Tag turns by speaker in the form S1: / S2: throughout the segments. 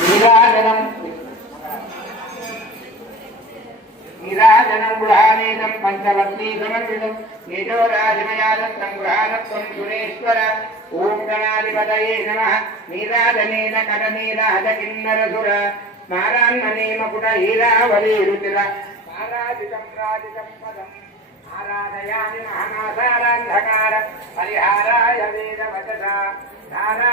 S1: నీరాజనం నీరాజనం గృహానేదం పంచలక్ష్మీ సమర్పితం నిజోరాజమయాదత్తం గృహానత్వం గుణేశ్వర ఓం గణాధిపతయే నమ నీరాజనేన కరనీరాజ కిన్నరసుర స్మారాన్మనే మకుట హీరావళీ రుచిర మారాజితం రాజితం పదం ఆరాధయామి మహనాసారాంధకార పరిహారాయ వేద వచస. నారా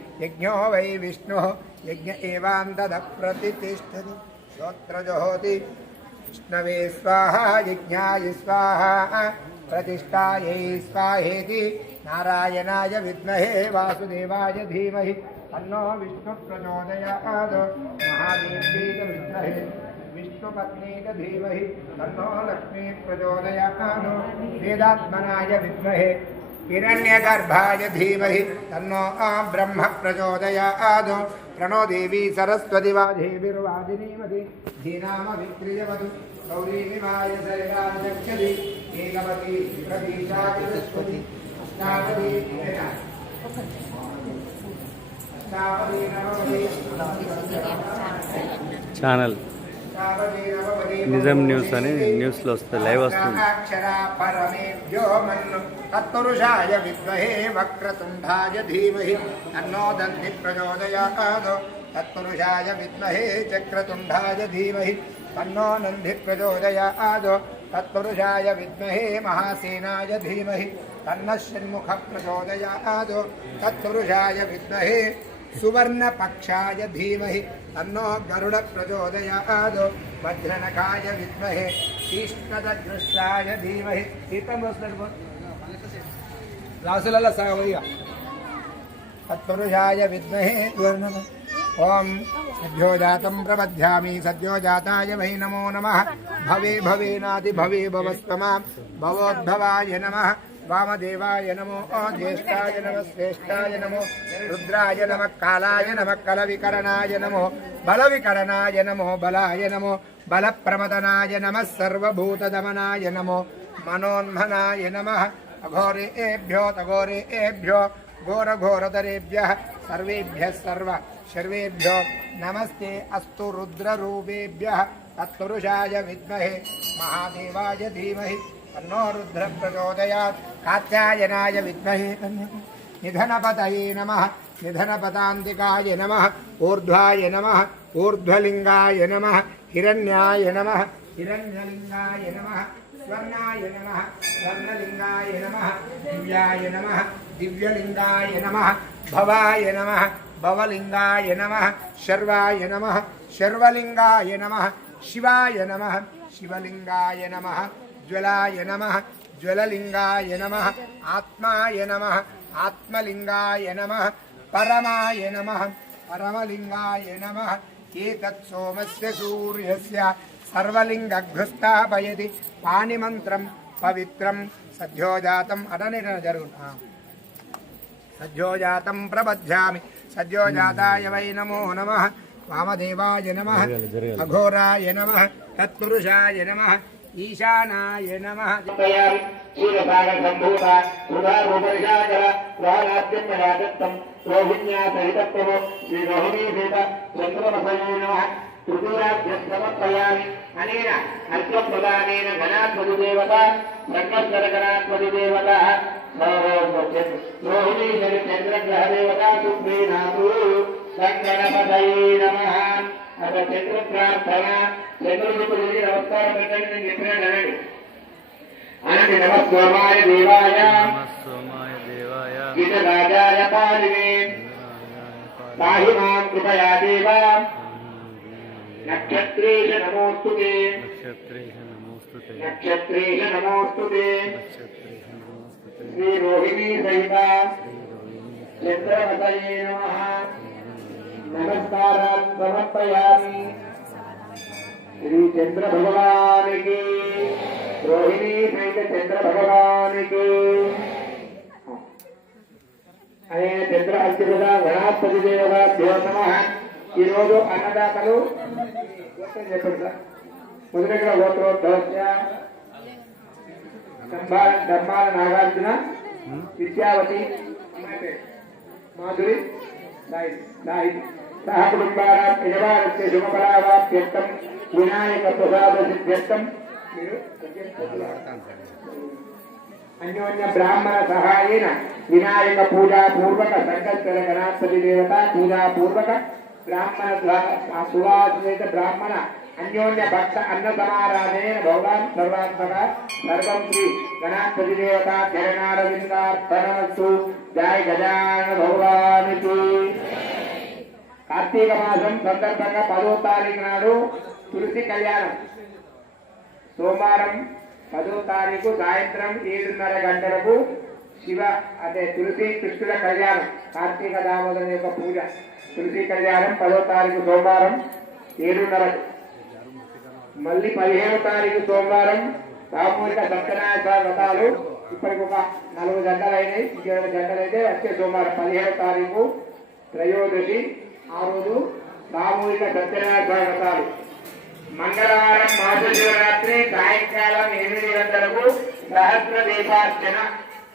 S1: यज्ञ वै विष्णु, यज्ञ एवान्तदप्रतिष्ठति श्रोत्रजहोति विष्णवे स्वाहा, यज्ञाय स्वाहा, प्रतिष्ठायै स्वाहेति। नारायणाय विद्महे, वासुदेवाय धीमह। धीमहि विष्णु प्रचोदयाद महादेव्यै विद्महे विष्णुपत्नीक धीमहि। लक्ष्मी लक्ष्मीप्रचोदयात् वेदात्मनाय विद्महे మహాదేవ్యేత విద్మహే విష్ణుపత్నీక ధీమహి తన్నో లక్ష్మీ ప్రచోదయాద్ వేదాత్మనాయ విద్మహే హిరణ్యగర్భాయ ధీమహి తన్నో ఆ బ్రహ్మ ప్రచోదయాద్ ప్రణో దేవీ సరస్వతి
S2: నిజం న్యూస్ అని న్యూస్లో వస్తుంది లైవ్ వస్తుంది.
S1: తత్పురుషాయ విద్మహే వక్రతుండాయ ధీమహి తన్నో దంతి ప్రచోదయాద్ తత్పురుషాయ విద్మహే చక్రతుండాయ ధీమహి తన్నో నంది ప్రచోదయాద్ తత్పురుషాయ విద్మహే మహాసేనాయ ధీమహి తన్న షణ్ముఖ ప్రచోదయాద్ తత్పురుషాయ విద్మహే సువర్ణపక్షాయ ధీమహి తన్నో గరుడ ప్రచోదయాద్ వజ్రనకాయ విద్మహే తీష్ణదృష్టాయ ధీమహి సీతం రాసులలో సగవయ్య తత్పురుషాయ విద్మహే వర్ణమ ఓం సద్యోజాతం ప్రపద్యామి సద్యోజాతాయ వై నమో నమ భవే భవేనాది భవే భవస్తమా భవోద్భవాయ నమ వామదేవాయ నమో జ్యేష్ఠాయ నమ శ్రేష్టాయ నమో రుద్రాయ నమ కాళాయ నమ కలవికరణాయ నమో బలవికరణాయ నమో బలాయ నమో బలప్రమదనాయ నమ సర్వభూతదమనాయ నమో మనోన్మనాయ నమ అఘోరేభ్యో తఘోరేభ్యో ఘోరఘోరతరేభ్య సర్వేభ్య సర్వ శర్వేభ్యో నమస్తే అస్తు రుద్రరూపేభ్య తత్పురుషాయ విద్మహే మహాదేవాయ ధీమహి తన్నో రుద్ర ప్రచోదయాత్ కాత్యాయనాయ విద్మహే నిధనపతయే నమ నిధనపదాంతికాయ నమ ఊర్ధ్వాయ నమ ఊర్ధ్వలింగాయ నమ హిరణ్యాయ నమ హిరణ్యలింగాయ నమ స్వర్ణాయ నమ స్వర్ణలింగాయ నమ దివ్యాయ నమ దివ్యలింగాయ నమ భవాయ నమ భవలింగాయ నమ శర్వాయ నమ శర్వలింగాయ నమ శివాయ నమ శివలింగాయ నమ జ్వలలింగాయ నమ ఆత్మాయ నమ ఆత్మలింగాయ నమ పరమాయ నమ పరమలింగాయ నమ ఏతత్ సోమస్య సూర్యస్య సర్వలింగఘ్స్థాపయతి పాణిమంత్రం పవిత్రం సద్యోజాతం అటనే జరుగును ఆ. సద్యోజాతం ప్రబధ్యామి సద్యోజాతాయ వై నమో నమ వామదేవాయ నమ అఘోరాయ నమ తత్పురుషాయ నమ ఈశానాయ నమ. క్షీరసాగరసంభూత వృధారూపరిషాకర ప్రహ్లాద్యం మయా దత్తం రోహిణ్యాసహితత్వము శ్రీరోహిణీభీత చంద్రమసయే నమ. తృతీయాభ్యం సమర్పయామి అనేన అర్ఘ్యప్రదానేన ఘనాత్మది దేవత బ్రహ్మస్వరగణాత్మది దేవత రోహిణీ చంద్రగ్రహ దేవత సుప్రీనాథు సంగణపదయే నమ. అత చంద్ర ప్రార్థన చంద్రుడికి నమస్కారం పెట్టండి నేను చెప్పినాను అనండి అనండి నమస్వామాయ దేవాయ.
S2: దేవాయ
S1: గిరిరాజాయ పాలినే పాహి మాం కృపయా దేవ. నక్షత్రేష నమోస్తుతే.
S2: నక్షత్రేష నమోస్తుతే.
S1: నక్షత్రేష నమోస్తుతే. శ్రీ రోహిణీ సహిత. చంద్రమతయే నమ. నమస్కారాన్ సమర్పయామి. శ్రీ చంద్ర భగవానికి రోహిణీ సైత చంద్ర భగవానికి అనే చంద్ర అత్యుత గణాపతి దేవతాభ్యో దేవతమ ఈరోజు అన్నదాతలు చెప్పండి సార్. మొదటిగా గోత్రోద్భవస్య దంబాల నాగార్జున విద్యావతి మాధురి. సాయి సహ కుటుంబారాం యజమానస్య శుభఫలావాప్యర్థం. వినాయక ప్రసాద సిద్ధ్యర్థం మీరు అన్యోన్య బ్రాహ్మణ సహాయేన వినాయక పూజా పూర్వక సంకల్పన గణాధిపతి దేవత పూజా పూర్వక బ్రాహ్మణ ద్వా- బ్రాహ్మణ అన్యోన్య భక్త అన్న సమారాధనేన భగవాన్ సర్వాత్మక సర్వం శ్రీ గణాధిపతి దేవత చరణారవిందార్పణమస్తు జయ గజాన భగవానికి కార్తీక మాసం సందర్భంగా పదో తారీఖు నాడు తులసి కళ్యాణం. సోమవారం పదో తారీఖు సాయంత్రం ఏడున్నర గంటలకు శివ అదే తులసి కృష్ణుల కళ్యాణం కార్తీక దామోదరం యొక్క పూజ. తులసి కళ్యాణం పదో తారీఖు సోమవారం ఏడున్నరకు. మళ్ళీ పదిహేడు తారీఖు సోమవారం సామూహిక సత్యనారాయణ వ్రతాలు. ఇప్పటికి ఒక నలుగు గంటలు అయినాయి ఇంకేడు గంటలు అయితే వచ్చే సోమవారం పదిహేడు తారీఖు త్రయోదశి. ఆ రోజు సామూహిక సత్యనారాయణ వ్రతాలు. మంగళవారం మాస శివరాత్రి సాయంకాలం ఎనిమిది గంటలకు సహస్ర దీపార్చన.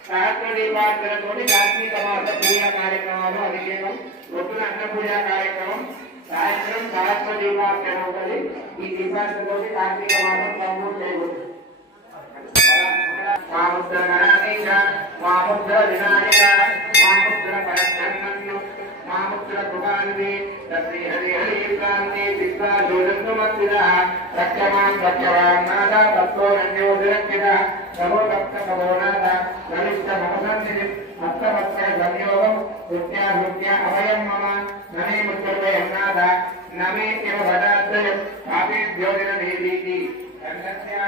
S1: సహస్ర దీపార్చనతోటి కార్తీక మాస పూజ కార్యక్రమాలు అభిషేకం పొద్దున అన్న పూజా కార్యక్రమం సాయంత్రం సహస్ర దీపార్చన ఉంటుంది. ఈ దీపార్చనతోటి కార్తీక మాసం సంపూర్ణ చేయబడుతుంది మాముద్ర గణాధీశ మాముద్ర వినాయక మాముద్ర పరబ్రహ్మణ్యం మాముద్ర కృపానిధి శ్రీ హరి హరి క్రాంతి విశ్వాసోజన్మత్విద రక్షమాన్ రక్షవాన్ నాథ తత్వో నమో నమో నాథ సంయోగం ముచ్చర్వయం నాథ నమే ఇవ వదాద్వయం పాపేభ్యో దినధీతి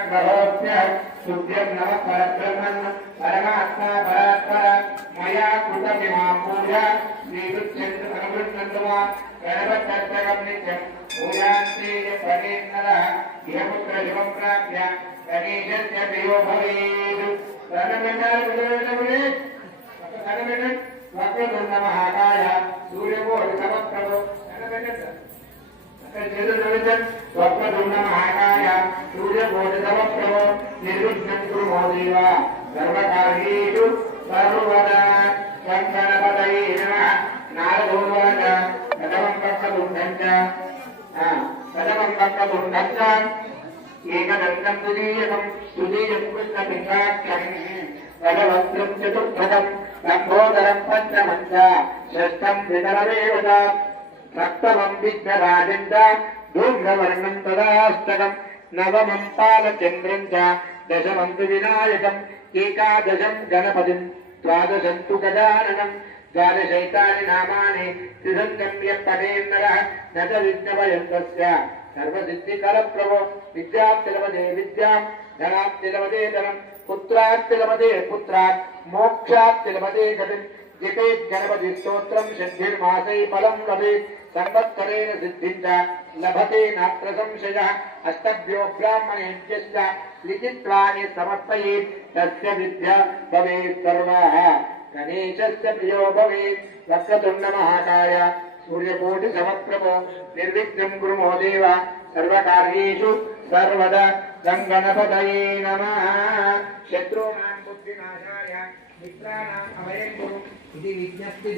S1: గ్రహోత్య శుద్ధ్యం నవ పరబ్రహ్మన్ పరమాత్మా పరాత్పర మయా కృతమిమా పూజ శ్రీకృష్ణ అనుగృహ్ణంతుమా గణపత్యర్థకం నిత్యం పూజాంతే పరేన్నర ఇహపుత్ర శివం ప్రాప్య గణేశస్య ప్రిयो భవేత్ రణమిండాలి రణమిండ వక్రదుండ మహాకాయ సూర్యకోటి సమప్రభో రణమిండ స్వప్నదుండ మహాకాయ సూర్యకోటి సమప్రభో నిర్విఘ్నం కురు దేవ సర్వకార్యేషు సర్వదా శంకరపదయే నమః నారదోవాచ కథమం పక్కదుండం చ కథమం పక్కదుండం చ ఏకదంతం తుదీయకం తుదీయం కృష్ణపించాఖ్యం భగవంతం చతుర్థకం లంబోదరం పంచమం చ రక్తమం విఘ్నరాజం చ దూర్ఘవర్ణం తదాష్టకం నవమం పాలచంద్రం దశమం తు వినాయకం ఏకాదశం గణపతిం ద్వాదశం తు గదానం ద్వాదశైతాని నామాని త్రిసంగమ్య పదేన్నర నచ విఘ్నవయం తస్య సర్వసిద్ధికర ప్రభో విద్యాత్తిలవదే విద్యా ధనాత్తిలవదే ధనం పుత్రాత్తిలవదే పుత్రాత్ మోక్షాత్తిలవదే గతిం जितेत् गणपति स्तोत्रं सिद्धिर्मासै फलं लभेत् संवत्सरेण सिद्धिं च लभते नात्र संशयः अष्टभ्यो ब्राह्मणेभ्यश्च लिखित्वा ये समर्पयेत् तस्य विद्या भवेत् सर्वाः गणेशस्य प्रियो भवेत् वक्रतुण्डमहाकाय सूर्यकोटि समप्रभो निर्विघ्नं कुरु मो देव सर्वकार्येषु सर्वदा गङ्गणपतये नमः शत्रूणां बुद्धिनाशाय मित्राणाम् अभयं कुरु इति विज्ञप्ति